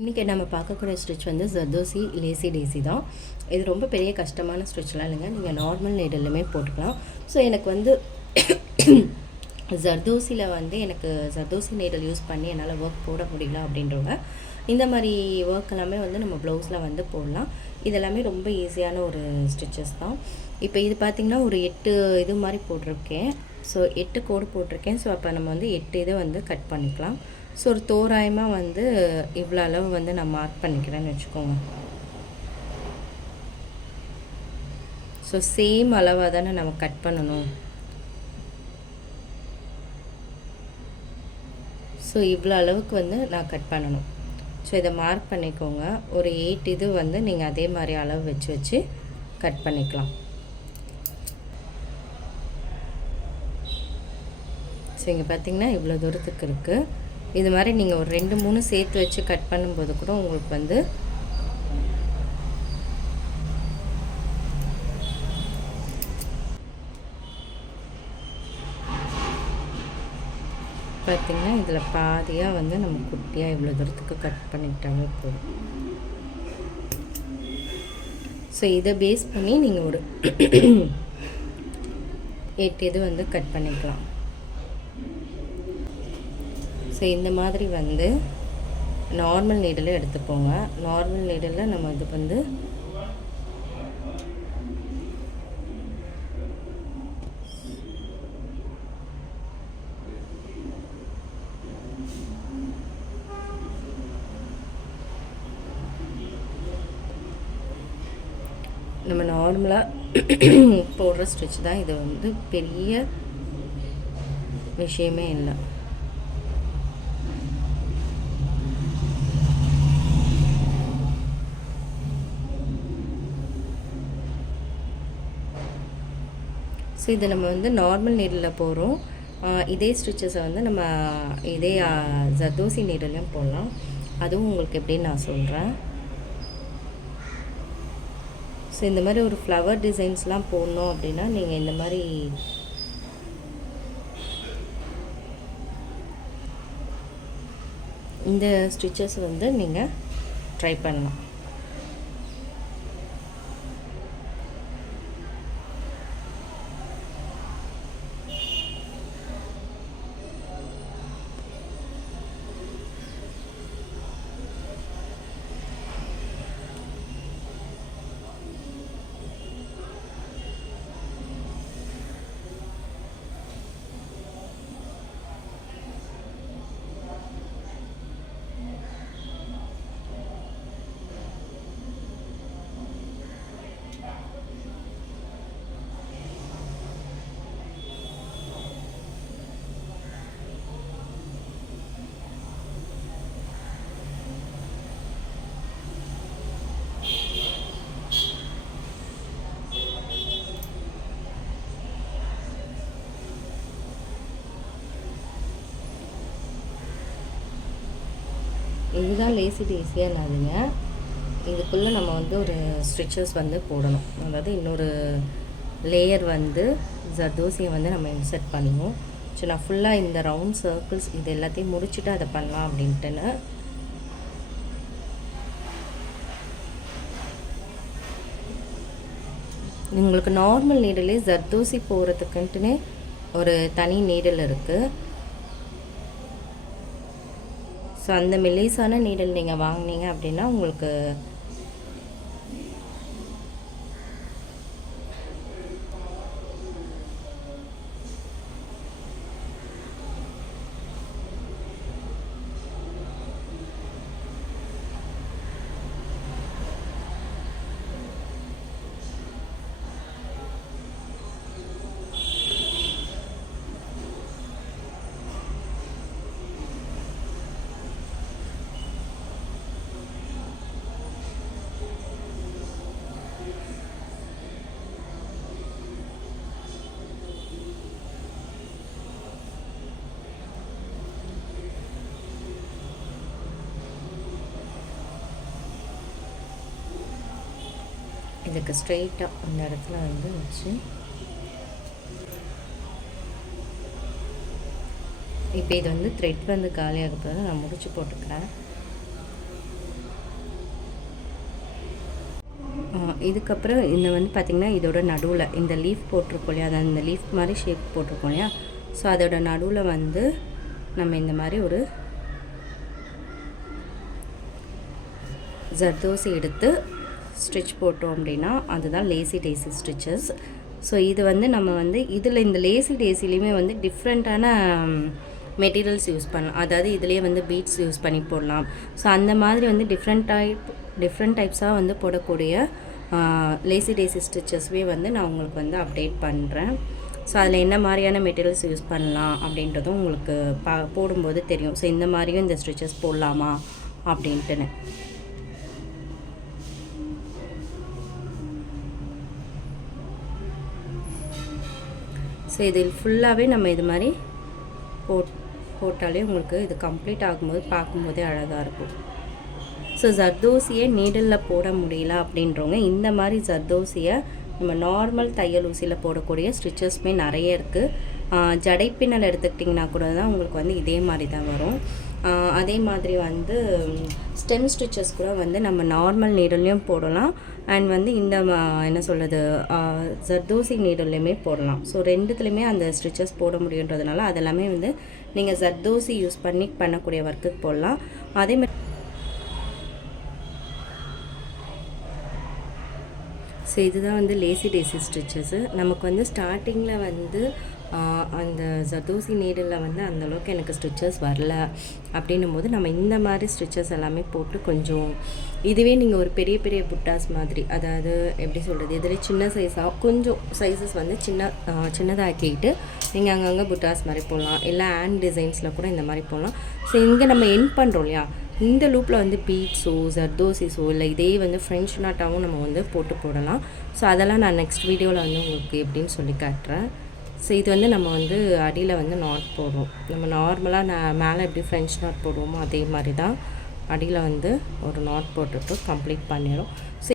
இன்றைக்கி நம்ம பார்க்கக்கூடிய ஸ்டிச் வந்து ஜர்தோசி லேசி டேசி தான். இது ரொம்ப பெரிய கஷ்டமான ஸ்டிச்லாம் இல்லைங்க. நீங்கள் நார்மல் நீடல்லுமே போட்டுக்கலாம். ஸோ எனக்கு வந்து ஜர்தோசியில் வந்து எனக்கு ஜர்தோசி நீடல் யூஸ் பண்ணி என்னால் ஒர்க் போட முடியல அப்படின்றவங்க இந்த மாதிரி ஒர்க் எல்லாமே வந்து நம்ம ப்ளவுஸில் வந்து போடலாம். இதெல்லாமே ரொம்ப ஈஸியான ஒரு ஸ்டிச்சஸ் தான். இப்போ இது பார்த்திங்கன்னா ஒரு 8 இது மாதிரி போட்டிருக்கேன். ஸோ 8 கோடு போட்டிருக்கேன். ஸோ அப்போ நம்ம வந்து 8 இதை வந்து கட் பண்ணிக்கலாம். ஸோ ஒரு தோராயமாக வந்து இவ்வளோ அளவு வந்து நான் மார்க் பண்ணிக்கிறேன்னு வச்சுக்கோங்க. ஸோ சேம் அளவாக தானே நம்ம கட் பண்ணணும். ஸோ இவ்வளோ அளவுக்கு வந்து நான் கட் பண்ணணும். ஸோ இதை மார்க் பண்ணிக்கோங்க. ஒரு 8 இது வந்து நீங்கள் அதே மாதிரி அளவு வச்சு கட் பண்ணிக்கலாம். ஸோ இங்கே பார்த்திங்கன்னா இவ்வளோ தூரத்துக்கு இருக்குது. இது மாதிரி நீங்கள் ஒரு 2-3 சேர்த்து வச்சு கட் பண்ணும்போது கூட உங்களுக்கு வந்து பார்த்திங்கன்னா இதில் பாதியாக வந்து நம்ம குட்டியாக இவ்வளோ தூரத்துக்கு கட் பண்ணிக்கிட்டாலே போதும். ஸோ இதை பேஸ் பண்ணி நீங்கள் ஒரு 8 இது வந்து கட் பண்ணிக்கலாம். ஸோ இந்த மாதிரி வந்து நார்மல் நீடில் எடுத்துக்கோங்க. நார்மல் நீடில் நம்ம இது வந்து நம்ம நார்மலாக போடுற ஸ்டிச் தான். இது வந்து பெரிய விஷயமே இல்லை. ஸோ இதை நம்ம வந்து நார்மல் நீடில் போகிறோம். இதே ஸ்டிச்சஸை வந்து நம்ம இதே ஜர்தோசி நீடலையும் போடலாம். அதுவும் உங்களுக்கு எப்படின்னு நான் சொல்கிறேன். ஸோ இந்த மாதிரி ஒரு ஃப்ளவர் டிசைன்ஸ்லாம் போடணும் அப்படின்னா நீங்கள் இந்த மாதிரி இந்த ஸ்டிச்சஸ் வந்து நீங்கள் ட்ரை பண்ணலாம். இதுதான் லேசி டேசியாக நாதுங்க. இதுக்குள்ளே நம்ம வந்து ஒரு ஸ்டிச்சஸ் வந்து போடணும். அதாவது இன்னொரு லேயர் வந்து ஜர்தோசியை வந்து நம்ம இன்சர்ட் பண்ணுவோம். ஸோ நான் ஃபுல்லாக இந்த ரவுண்ட் சர்க்கிள்ஸ் இது எல்லாத்தையும் முடிச்சுட்டு அதை பண்ணலாம் அப்படின்ட்டுன்னு. உங்களுக்கு நார்மல் நீடலே ஜர்தோசி போகிறதுக்குன்ட்டுனே ஒரு தனி நீடல் இருக்குது. ஸோ அந்த மெல்லிசான நீடல் நீங்கள் வாங்கினீங்க அப்படின்னா உங்களுக்கு இதுக்கு ஸ்ட்ரெயிட்டாக அந்த இடத்துல வந்து வச்சு இப்போ இது வந்து த்ரெட் வந்து காலியாக போது நான் முடிச்சு போட்டுக்கிறேன். இதுக்கப்புறம் இந்த வந்து பார்த்திங்கன்னா இதோட நடுவில் இந்த லீஃப் போட்டிருக்கோம் இல்லையா, அதை இந்த லீஃப் மாதிரி ஷேப் போட்டிருக்கோம் இல்லையா, ஸோ அதோட நடுவில் வந்து நம்ம இந்த மாதிரி ஒரு ஜர்தோசி எடுத்து ஸ்டிச் போட்டோம் அப்படின்னா அதுதான் லேசி டேசி ஸ்டிச்சஸ். ஸோ இது வந்து நம்ம வந்து இதில் இந்த லேசி டேசிலையுமே வந்து டிஃப்ரெண்ட்டான மெட்டீரியல்ஸ் யூஸ் பண்ணலாம். அதாவது இதிலே வந்து பீட்ஸ் யூஸ் பண்ணி போடலாம். ஸோ அந்த மாதிரி வந்து டிஃப்ரெண்ட் டைப்ஸாக வந்து போடக்கூடிய லேசி டேசி ஸ்டிச்சஸ்வே வந்து நான் உங்களுக்கு வந்து அப்டேட் பண்ணுறேன். ஸோ அதில் என்ன மாதிரியான மெட்டீரியல்ஸ் யூஸ் பண்ணலாம் அப்படின்றதும் உங்களுக்கு போடும்போது தெரியும். ஸோ இந்த மாதிரியும் இந்த ஸ்டிச்சஸ் போடலாமா அப்படின்ட்டுன்னு. ஸோ இதில் ஃபுல்லாகவே நம்ம இது மாதிரி போட்டாலே உங்களுக்கு இது கம்ப்ளீட் ஆகும்போது பார்க்கும்போதே அழகாக இருக்கும். ஸோ ஜர்தோசியை நீடலில் போட முடியல அப்படின்றவங்க இந்த மாதிரி ஜர்தோசியை நம்ம நார்மல் தையல் ஊசியில் போடக்கூடிய ஸ்டிச்சஸ்மே நிறைய இருக்குது. ஜடைப்பின்னல் எடுத்துக்கிட்டிங்கன்னா கூட தான் உங்களுக்கு வந்து இதே மாதிரி தான் வரும். அதே மாதிரி வந்து ஸ்டெம் ஸ்டிச்சஸ் கூட வந்து நம்ம நார்மல் நீடல்லையும் போடலாம், அண்ட் வந்து இந்த என்ன சொல்கிறது ஜர்தோசி நீடல்லையுமே போடலாம். ஸோ ரெண்டுத்துலேயுமே அந்த ஸ்டிச்சஸ் போட முடியுன்றதுனால அதெல்லாமே வந்து நீங்கள் ஜர்தோசி யூஸ் பண்ணக்கூடிய ஒர்க்குக்கு போடலாம். அதேமாதிரி ஸோ இதுதான் வந்து லேசி டேசி ஸ்டிச்சஸ்ஸு. நமக்கு வந்து ஸ்டார்டிங்கில் வந்து அந்த ஜர்தோசி நீடலில் வந்து அந்தளவுக்கு எனக்கு ஸ்டிச்சஸ் வரல அப்படின்னும் போது நம்ம இந்த மாதிரி ஸ்டிச்சஸ் எல்லாமே போட்டு கொஞ்சம் இதுவே நீங்கள் ஒரு பெரிய பெரிய புட்டாஸ் மாதிரி, அதாவது எப்படி சொல்கிறது, இதில் சின்ன சைஸாக கொஞ்சம் சைஸஸ் வந்து சின்னதாக்கிட்டு நீங்கள் அங்கங்கே புட்டாஸ் மாதிரி போடலாம். இல்லை ஹேண்ட் டிசைன்ஸில் கூட இந்த மாதிரி போடலாம். ஸோ இங்கே நம்ம எண்ட் பண்ணுறோம் இல்லையா, இந்த லூப்பில் வந்து பீட்ஸோ ஜர்தோசிஸோ இல்லை இதே வந்து ஃப்ரெஞ்ச் நாட்டாகவும் நம்ம வந்து போடலாம். ஸோ அதெல்லாம் நான் நெக்ஸ்ட் வீடியோவில் வந்து உங்களுக்கு எப்படின்னு சொல்லி காட்டுறேன். ஸோ இது வந்து நம்ம வந்து அடியில் வந்து நாட் போடுறோம். நம்ம நார்மலாக மேலே எப்படி ஃப்ரெஞ்ச் நாட் போடுவோமோ அதே மாதிரி தான் அடியில் வந்து ஒரு நாட் போட்டுட்டு கம்ப்ளீட் பண்ணிடும். ஸோ